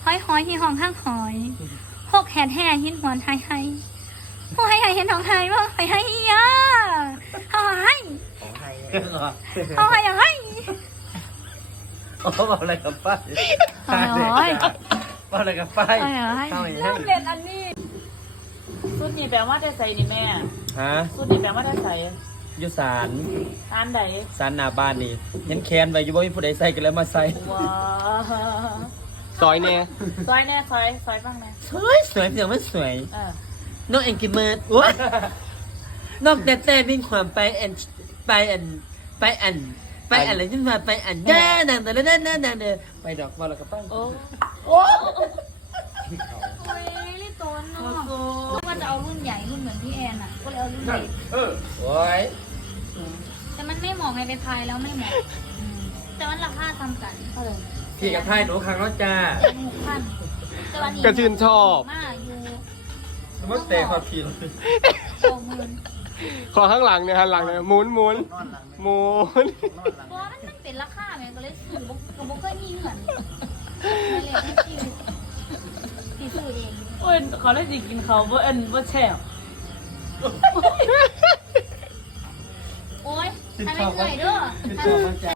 หอยหอยที่ห้องข้างหอยหกแห่แห่หินหวนไฮไฮโอ้ไฮไฮเห็นท้องไฮบ่ไฮไฮยาเฮาไฮของไทยเฮาไฮไฮโอ้บอกอะไรกับป้าโอ้ยบอกอะไรกับป้าโอ้ยเข้าอย่างเริ่นี้มเรียนอันนี้สุดนี่แปลว่าได้ใส่นี่แม่ฮะสุดนี่แปลว่าได้ใส่ยุสานอันใดสารหน้าบ้านนี่เห็นแคนไว้อยู่ว่ามีผู้ใดใส่กันแล้วมาใส่ว้าซอยเนี่ยซอยแน่ซอยบ้างแน่สวยสวยเสียงมันสวยเออน้องแองกิเมิร์ดวะนอกแต่มีความไปอะไรขึ้นมาไปด้าดังแต่ละด้านเด้อไปดอกบอลแล้วก็ไปโอ้โอ้ยรีบโตนเนาะว่าจะเอารุ่นใหญ่รุ่นเหมือนพี่แอนอ่ะก็เลยเอารุ่นเล็กโอ้ยแต่มันไม่เหมาะไงไปพายแล้วไม่เหมาะแต่มันราคาทำกันเท่าไหร่พี่กับไทยหนูครั้งรถจ้า 6,000แต่วันนี้ก็ชื่นชอบมากอยู่มันเตะความผิด 20,000 ขอข้างหลังเนี่ยหันหลังเนี่ยหมุนหมุนหมุนเพราะว่ามันเป็นราคาแม่ก็เลยซื้อบ่เคยมีเงินนั่นแหละที่ซื้อเองโอ้ยเขาเลยสิกินเขาบ่บ่แช่บโอ๊ยทำไมเหนื่อยเด้อ